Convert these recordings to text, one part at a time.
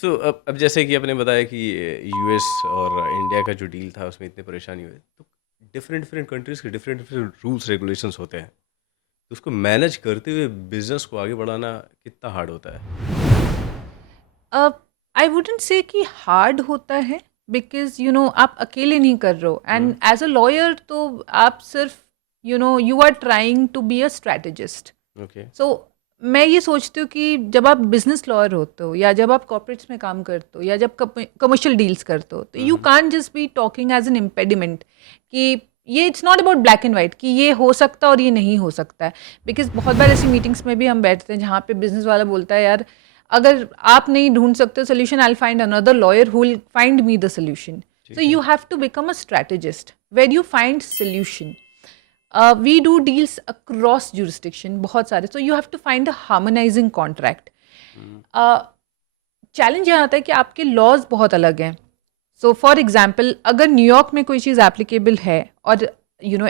सो अब जैसे कि आपने बताया कि यूएस और इंडिया का जो डील था उसमें इतनी परेशानी हुई, तो डिफरेंट डिफरेंट कंट्रीज़ के डिफरेंट डिफरेंट रूल्स रेगुलेशंस होते हैं, तो उसको मैनेज करते हुए बिज़नेस को आगे बढ़ाना कितना हार्ड होता है? आई वुडेंट से कि हार्ड होता है, बिकॉज आप अकेले नहीं कर रहे हो, hmm, and as a lawyer तो आप सिर्फ you are trying to be a strategist. Okay. So मैं ये सोचती हूँ कि जब आप बिजनेस लॉयर होते हो, या जब आप कॉर्पोरेट्स में काम करते हो, या जब कमर्शियल डील्स करते हो, तो hmm, you hmm, can just be talking as an impediment कि ये it's not about black and white कि ये हो सकता है और ये नहीं हो सकता है. बिकॉज बहुत बार ऐसी मीटिंग्स में भी हम बैठते हैं जहाँ पे बिजनेस वाला बोलता है, यार अगर आप नहीं ढूंढ सकते solution, I find another lawyer who will find me the solution. So ठीक है। You have to become a strategist where you find solution. We do deals across jurisdiction, बहुत सारे. So you have to find a harmonizing contract. Hmm, challenge यहाँ आता है कि आपके laws बहुत अलग हैं. सो फॉर एग्जाम्पल, अगर न्यूयॉर्क में कोई चीज़ एप्लीकेबल है और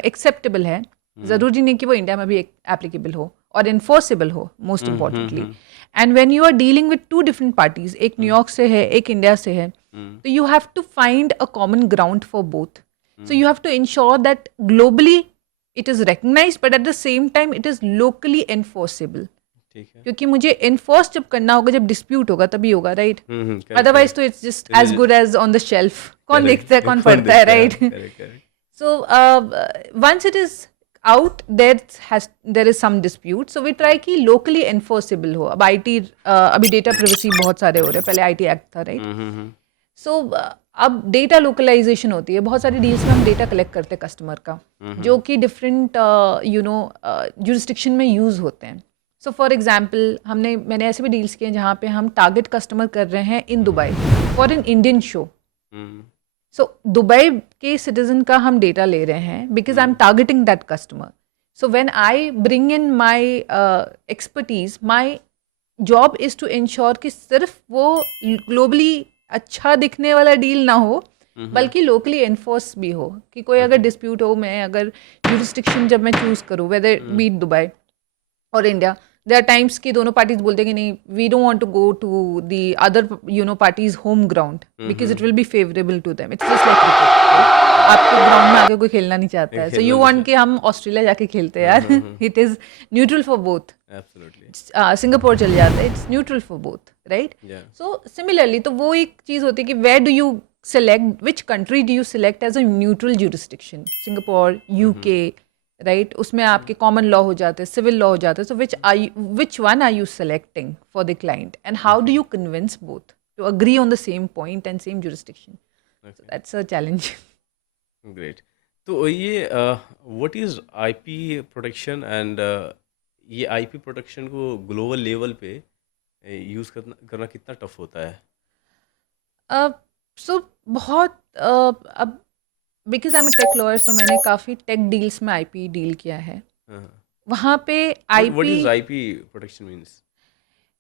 एक्सेप्टेबल है, हुँ, ज़रूरी नहीं कि वो इंडिया में भी एप्लीकेबल हो और इन्फोर्सेबल हो, most um, um, importantly. Um, and when you are dealing with two different parties, एक हुँ, न्यूयॉर्क से है, एक इंडिया से है, हुँ, तो you have to find a common ground for both. So um, you have to ensure that globally it is recognized, but at the same time it is locally enforceable. ठीक है। क्योंकि मुझे enforce जब करना होगा, जब dispute होगा तभी होगा, राइट? हुँ, हुँ, करेक्ट, अदरवाइज करेक्ट। तो it's just as religion good as on the shelf. कौन देखता है, करेक्ट, कौन कौन पढ़ता है, देखता है? राइट? हाँ, correct, correct. So once it is out, there is some dispute. So we try कि locally enforceable हो. अब IT, अभी डेटा प्रिवेसी बहुत सारे हो रहे हैं, पहले IT एक्ट था, राइट? हुँ, हुँ, हुँ, सो अब डेटा लोकलाइजेशन होती है. बहुत सारी डील्स में हम डेटा कलेक्ट करते हैं कस्टमर का, हुँ, जो हुँ, कि डिफरेंट जुरिस्डिक्शन में यूज़ होते हैं. सो फॉर एग्जांपल, मैंने ऐसे भी डील्स किए हैं जहाँ पे हम टारगेट कस्टमर कर रहे हैं in Dubai for an Indian show. Um, so Dubai के सिटीजन का हम डेटा ले रहे हैं because I am um, targeting that customer. So when I bring in my expertise, my job is to ensure कि सिर्फ वो ग्लोबली अच्छा दिखने वाला डील ना हो, हुँ, हुँ, बल्कि लोकली एनफोर्स भी हो. कि कोई अगर ओके। डिस्प्यूट हो, मैं अगर jurisdiction जब मैं चूज़ करूँ, वेदर हुँ, बी दुबई और इंडिया, देर आर टाइम्स कि दोनों पार्टीज बोलते हैं कि नहीं, we don't want to go to the other parties home ground um, because it um, will be favourable to them. It's just like cricket. आपके ground में आके कोई खेलना नहीं चाहता नहीं है, सो खेलना यू नहीं वांट कि चाहिए। हम ऑस्ट्रेलिया जाके खेलते हैं हाँ, हाँ, यार. हाँ, it is neutral for both. Absolutely, Singapore चल जाता है, it's neutral for both, right? या सो सिमिलरली तो वो एक चीज़ होती है कि where do you select, which country do you select as a neutral jurisdiction. Singapore, um, um, UK, right? उसमें आपके कॉमन लॉ हो जाते हैं, सिविल लॉ हो जाते हैं. सो which one are you selecting for the client, and how do okay, you convince both to agree on the same point and same jurisdiction? So okay, that's a challenge. Great. तो ये what is IP protection and ये IP protection को global level पे use करना करना कितना tough होता है? सो बहुत अब because I M take lawyer, सो मैंने काफ़ी टेक डील्स में आईपी डील किया है. हाँ, हाँ। वहाँ पे what IP, is IP protection means?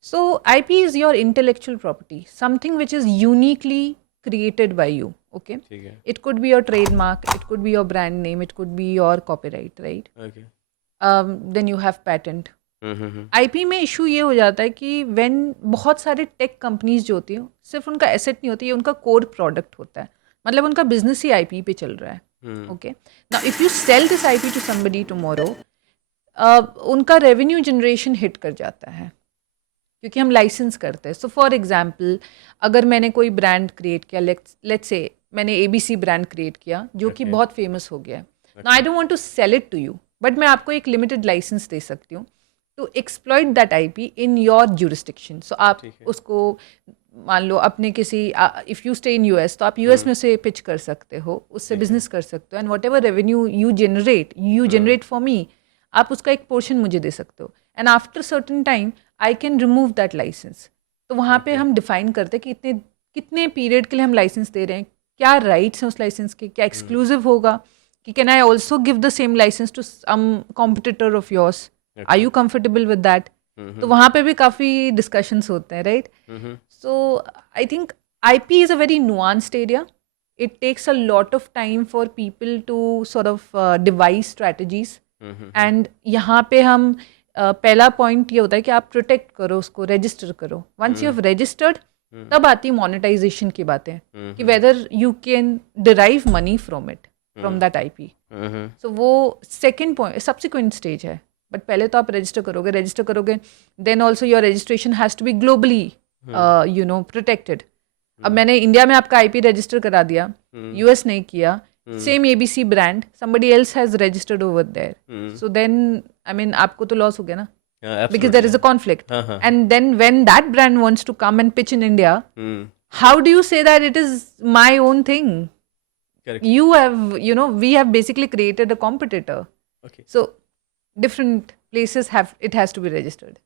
so IP is your intellectual property, something which is uniquely created by you. Okay, ठीक है, it could be your trademark, it could be your brand name, it could be your copyright, right? Okay. Then you have patent. Hmm, hmm, hmm, IP में issue ये हो जाता है कि when बहुत सारे टेक कंपनीज जो होती हैं, सिर्फ उनका एसेट नहीं होती, ये उनका कोर प्रोडक्ट होता है. मतलब उनका बिजनेस ही आईपी पे चल रहा है. Hmm, okay, now if you sell this IP to somebody tomorrow, उनका रेवेन्यू जनरेशन हिट कर जाता है क्योंकि हम लाइसेंस करते हैं. सो फॉर एग्जांपल, अगर मैंने कोई ब्रांड क्रिएट किया, लेट्स से मैंने एबीसी ब्रांड क्रिएट किया जो कि ओके, बहुत फेमस हो गया. Now I okay, don't want to sell it to you, but मैं आपको एक लिमिटेड लाइसेंस दे सकती हूँ to exploit that IP in your jurisdiction. So आप ठीक है। उसको मान लो अपने किसी, if you stay in US, तो आप यूएस हुँ, में से पिच कर सकते हो, उससे ठीक है। बिजनेस कर सकते हो, and whatever revenue you um, generate for me, आप उसका एक पोर्शन मुझे दे सकते हो. And after certain time I can remove that licence. तो वहाँ पे ओके, हम डिफाइन करते हैं कि इतने कितने पीरियड के लिए हम लाइसेंस दे रहे हैं, क्या राइट्स हैं उस लाइसेंस के, क्या हुँ, एक्सक्लूसिव होगा, कि can I also give the same licence to some competitor of yours, are okay. You comfortable with that? Hmm, तो हुँ, वहाँ पे भी काफ़ी डिस्कशंस होते हैं, right? Hmm, hmm, so I think IP is a very nuanced area. It takes a lot of time for people to sort of devise strategies. Hmm, hmm, hmm, and यहाँ पे हम पहला पॉइंट ये होता है कि आप प्रोटेक्ट करो उसको, रजिस्टर करो. Once you hmm, have registered, तब आती है मोनेटाइजेशन की बातें कि whether you can derive money from it, from that IP. So वो सेकेंड पॉइंट, सब्सिक्वेंट स्टेज है. बट पहले तो आप रजिस्टर करोगे then also your registration has to be globally protected. अब मैंने इंडिया में आपका आईपी रजिस्टर करा दिया, यूएस नहीं किया, same ABC brand somebody else has registered over there. So then I mean आपको तो लॉस हो गया ना, because there is a conflict. And then when that brand wants to come and pitch in India, how do you say that it is my own thing? Correct. You have, we have basically created a competitor. Okay. So different places it has to be registered.